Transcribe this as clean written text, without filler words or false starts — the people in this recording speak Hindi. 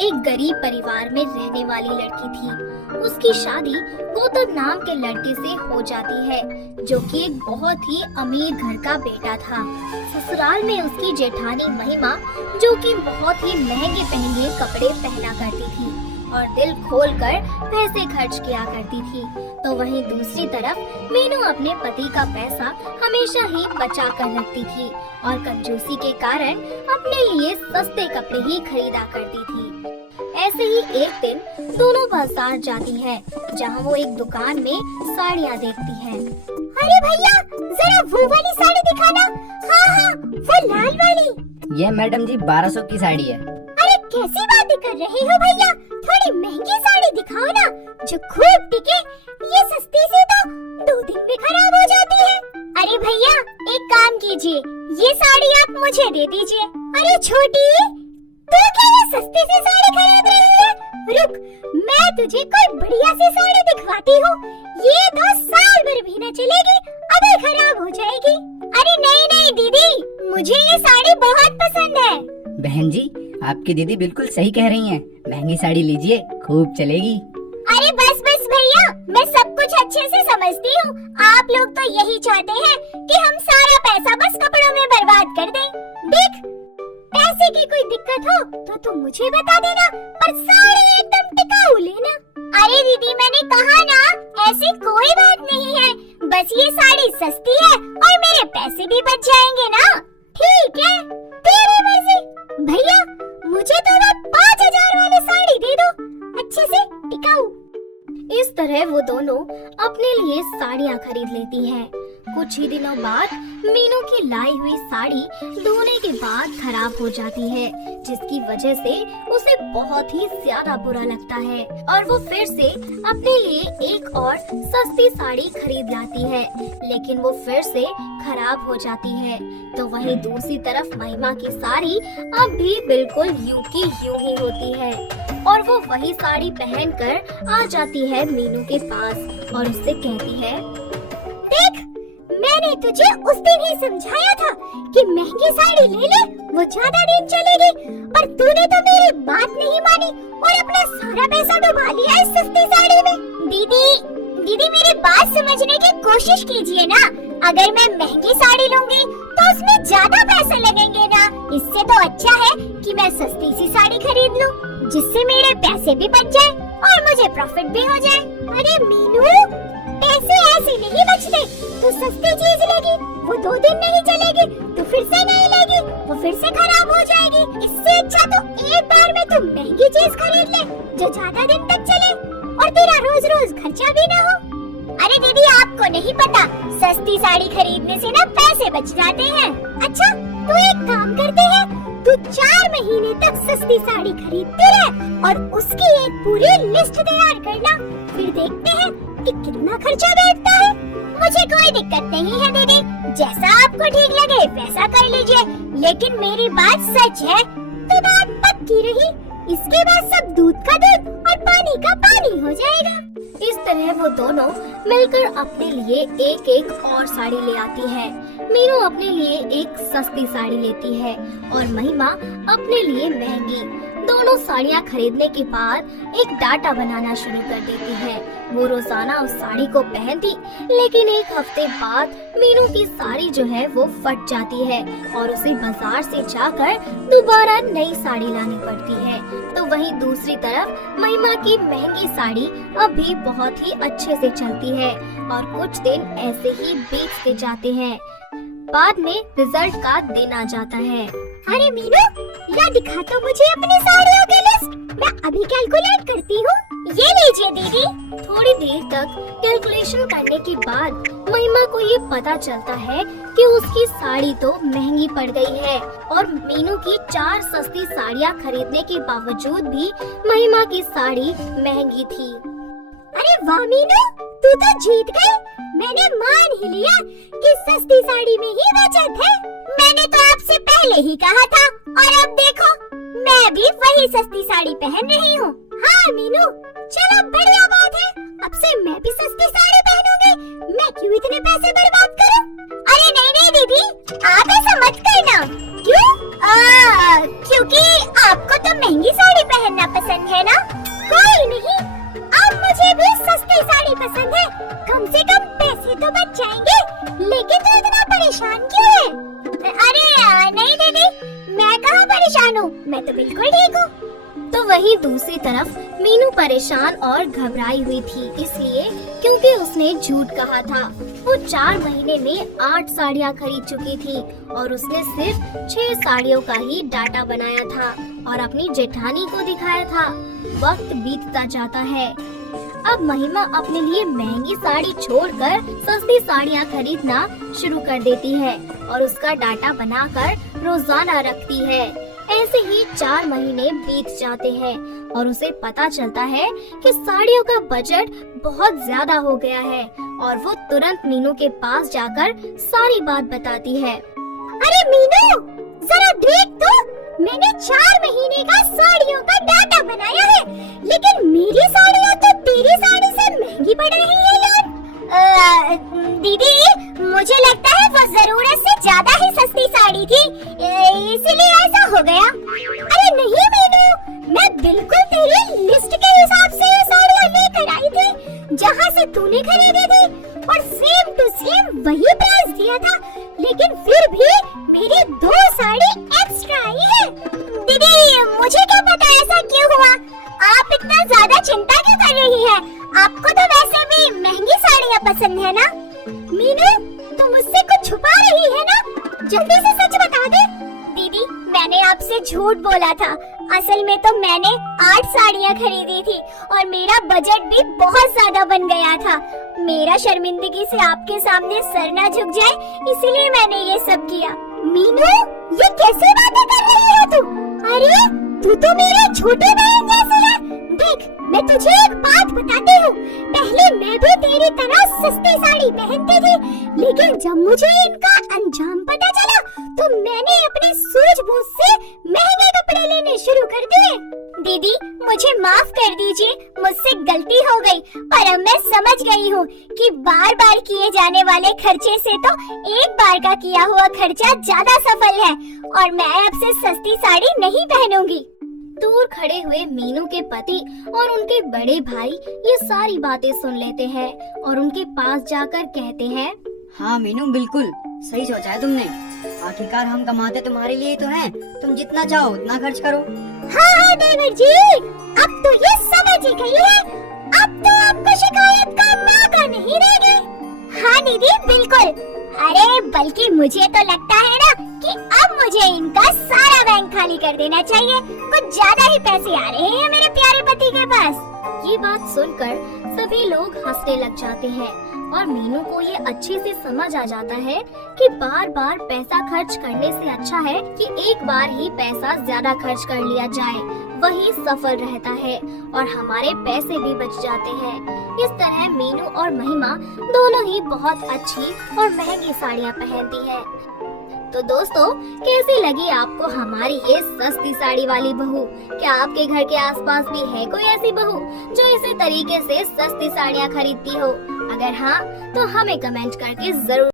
एक गरीब परिवार में रहने वाली लड़की थी। उसकी शादी गौतम नाम के लड़के से हो जाती है, जो कि एक बहुत ही अमीर घर का बेटा था। ससुराल में उसकी जेठानी महिमा, जो कि बहुत ही महंगे महंगे कपड़े पहना करती थी और दिल खोलकर पैसे खर्च किया करती थी, तो वहीं दूसरी तरफ मीनू अपने पति का पैसा हमेशा ही बचा कर रखती थी और कंजूसी के कारण अपने लिए सस्ते कपड़े ही खरीदा करती थी। ऐसे ही एक दिन दोनों बाजार जाती है, जहां वो एक दुकान में साड़ियां देखती है। अरे भैया, जरा वो वाली साड़ी दिखाना। हाँ, वो लाल वाली। ये मैडम जी 1200 की साड़ी है। अरे कैसी बातें कर रहे हो भैया, थोड़ी महंगी साड़ी दिखाओ ना, जो खूब टिके। ये सस्ती सी तो 2 दिन में खराब हो जाती है। अरे भैया, एक काम कीजिए, ये साड़ी आप मुझे दे दीजिए। अरे छोटी, तू क्या ये सस्ती सी साड़ी खरीद रही है? रुक, मैं तुझे कोई बढ़िया सी साड़ी दिखवाती हूँ। ये तो साल भर भी न चलेगी, अभी खराब हो जाएगी। अरे नहीं नहीं दीदी, मुझे ये साड़ी बहुत पसंद है। बहन जी, आपकी दीदी बिल्कुल सही कह रही हैं। महंगी साड़ी लीजिए, खूब चलेगी। अरे बस बस भैया, मैं सब कुछ अच्छे से समझती हूँ। आप लोग तो यही चाहते हैं कि हम सारा पैसा बस कपड़ों में बर्बाद कर दें। देख, पैसे की कोई दिक्कत हो तो तुम मुझे बता देना, पर साड़ी एकदम टिकाऊ लेना। अरे दीदी, मैंने कहा ना, ऐसी कोई बात नहीं है। बस ये साड़ी सस्ती है और मेरे पैसे भी बच जाएंगे ना। ठीक है, तेरी मर्जी। भैया, मुझे तो ना 5000 वाली साड़ी दे दो, अच्छे से टिकाऊ। इस तरह वो दोनों अपने लिए साड़ियाँ खरीद लेती हैं। कुछ ही दिनों बाद मीनू की लाई हुई साड़ी धोने के बाद खराब हो जाती है, जिसकी वजह से उसे बहुत ही ज्यादा बुरा लगता है और वो फिर से अपने लिए एक और सस्ती साड़ी खरीद लाती है, लेकिन वो फिर से खराब हो जाती है। तो वहीं दूसरी तरफ महिमा की साड़ी अब भी बिल्कुल यूं की यूं ही होती है और वो वही साड़ी पहनकर आ जाती है मीनू के पास और उससे कहती है, देख, मैंने तुझे उस दिन ही समझाया था कि महंगी साड़ी ले ले, वो ज्यादा दिन चलेगी, पर तूने तो मेरी बात नहीं मानी और अपना सारा पैसा डुबा लिया इस सस्ती साड़ी में। दीदी मेरी बात समझने की कोशिश कीजिए ना। अगर मैं महंगी साड़ी लूंगी तो उसमें ज्यादा पैसे लगेंगे ना। इससे तो अच्छा है कि मैं सस्ती सी साड़ी खरीद लूं, जिससे मेरे पैसे भी बच जाए और मुझे प्रॉफिट भी हो जाए। अरे मीनू, पैसे ऐसे नहीं बचते। तू सस्ती चीज लेगी, वो 2 दिन नहीं चलेगी, तो फिर से नहीं लेगी, वो फिर से खराब हो जाएगी। इससे अच्छा तो एक बार में तू महंगी चीज खरीद ले, जो ज्यादा दिन तक चले और तेरा रोज रोज खर्चा भी ना हो। अरे दीदी, आपको नहीं पता, सस्ती साड़ी खरीदने से ना पैसे बच जाते हैं। अच्छा, तो एक काम करते हैं, तू 4 महीने तक सस्ती साड़ी खरीदती रह और उसकी एक पूरी लिस्ट तैयार करना, फिर देखते हैं कि कितना खर्चा बैठता है। मुझे कोई दिक्कत नहीं है दीदी, जैसा आपको ठीक लगे वैसा कर लीजिए, लेकिन मेरी बात सच है तो बात पक्की रही। इसके बाद सब दूध का दूध और पानी का पानी हो जाएगा। इस तरह वो दोनों मिलकर अपने लिए एक एक और साड़ी ले आती है। मीनू अपने लिए एक सस्ती साड़ी लेती है और महिमा अपने लिए महंगी। दोनों साड़ियाँ खरीदने के बाद एक डाटा बनाना शुरू कर देती है। वो रोजाना उस साड़ी को पहनती, लेकिन एक हफ्ते बाद मीनू की साड़ी जो है वो फट जाती है और उसे बाजार से जाकर दोबारा नई साड़ी लानी पड़ती है। तो वहीं दूसरी तरफ महिमा की महंगी साड़ी अभी बहुत ही अच्छे से चलती है और कुछ दिन ऐसे ही बीतते जाते हैं। बाद में रिजल्ट का दिन आ जाता है। अरे मीनू, या दिखा तो मुझे अपनी साड़ियों की लिस्ट, मैं अभी कैलकुलेट करती हूँ। ये लीजिए दीदी। थोड़ी देर तक कैलकुलेशन करने के बाद महिमा को ये पता चलता है कि उसकी साड़ी तो महंगी पड़ गई है और मीनू की 4 सस्ती साड़ियाँ खरीदने के बावजूद भी महिमा की साड़ी महंगी थी। अरे वाह मीनू, तू तो जीत गई। मैंने मान ही लिया कि सस्ती साड़ी में ही बचत है। मैंने तो आपसे पहले ही कहा था और अब देखो, मैं भी वही सस्ती साड़ी पहन रही हूँ। हाँ मीनू, चलो बढ़िया बात है, अब से मैं भी सस्ती साड़ी पहनूंगी। मैं क्यों इतने पैसे बर्बाद करूँ? अरे नहीं नहीं दीदी, आप ऐसा मत करना। क्यों? क्योंकि आपको तो महंगी साड़ी पहनना को। तो वहीं दूसरी तरफ मीनू परेशान और घबराई हुई थी, इसलिए क्योंकि उसने झूठ कहा था। वो 4 महीने में 8 साड़ियाँ खरीद चुकी थी और उसने सिर्फ 6 साड़ियों का ही डाटा बनाया था और अपनी जेठानी को दिखाया था। वक्त बीतता जाता है। अब महिमा अपने लिए महंगी साड़ी छोड़कर सस्ती साड़ियाँ खरीदना शुरू कर देती है और उसका डाटा बनाकर रोजाना रखती है। ऐसे ही 4 महीने बीत जाते हैं और उसे पता चलता है कि साड़ियों का बजट बहुत ज्यादा हो गया है और वो तुरंत मीनू के पास जाकर सारी बात बताती है। अरे मीनू, जरा देख तो, मैंने 4 महीने का साड़ियों का डाटा बनाया है, लेकिन मेरी साड़ियाँ तो तेरी साड़ी से महंगी पड़ रही है यार। दीदी, मुझे लगता है वो जरूरत से ज्यादा ही सस्ती साड़ी थी, इसीलिए ऐसा हो गया। अरे नहीं मीनू, मैं बिल्कुल तेरी लिस्ट के हिसाब से ये साड़ियाँ लेकर आई थी जहाँ से तूने खरीदी थी और सेम टू सेम वही प्राइस दिया था, लेकिन फिर भी मेरी 2 साड़ी एक्स्ट्रा आई है। दीदी, मुझे क्या पता ऐसा क्यों हुआ। आप इतना ज्यादा चिंता क्यों कर रही है? आपको तो वैसे भी महंगी साड़ियाँ पसंद है ना। मीनू, तुम मुझसे कुछ छुपा रही है ना? जल्दी से सच बता दे। दीदी, मैंने आपसे झूठ बोला था। असल में तो मैंने 8 साड़ियाँ खरीदी थी और मेरा बजट भी बहुत ज्यादा बन गया था। मेरा शर्मिंदगी से आपके सामने सर ना झुक जाए, इसीलिए मैंने ये सब किया। मीनू, ये कैसी बातें कर रही है तू? अरे तू तो मेरी छोटी बहन जैसी है। देख, मैं तुझे एक बात बताती हूँ, पहले मैं भी तेरी तरह सस्ती साड़ी पहनती थी, लेकिन जब मुझे इनका अंजाम पता चला तो मैंने अपनी सूझबूझ से महंगे कपड़े लेने शुरू कर दिए। दीदी, मुझे माफ कर दीजिए, मुझसे गलती हो गई, पर अब मैं समझ गई हूँ कि बार बार किए जाने वाले खर्चे से तो एक बार का किया हुआ खर्चा ज्यादा सफल है और मैं अब से सस्ती साड़ी नहीं पहनूंगी। दूर खड़े हुए मीनू के पति और उनके बड़े भाई ये सारी बातें सुन लेते हैं और उनके पास जाकर कहते हैं, हाँ मीनू, बिल्कुल सही सोचा है तुमने। आखिरकार हम कमाते तुम्हारे लिए तो हैं, तुम जितना चाहो उतना खर्च करो। हाँ देवर जी, अब तो ये समझ ही गई है, अब तो आपको शिकायत का मौका नहीं देंगे। हाँ दीदी, बिल्कुल। अरे बल्कि मुझे तो लगता है ना कि अब मुझे इनका सारा बैंक खाली कर देना चाहिए। कुछ ज्यादा ही पैसे आ रहे हैं मेरे प्यारे पति के पास। ये बात सुनकर सभी लोग हंसने लग जाते हैं और मीनू को ये अच्छे से समझ आ जाता है कि बार बार पैसा खर्च करने से अच्छा है कि एक बार ही पैसा ज्यादा खर्च कर लिया जाए, वही सफल रहता है और हमारे पैसे भी बच जाते हैं। इस तरह मीनू और महिमा दोनों ही बहुत अच्छी और महंगी साड़ियाँ पहनती है। तो दोस्तों, कैसी लगी आपको हमारी ये सस्ती साड़ी वाली बहू? क्या आपके घर के आसपास भी है कोई ऐसी बहू जो इसी तरीके से सस्ती साड़ियाँ खरीदती हो? अगर हाँ, तो हमें कमेंट करके जरूर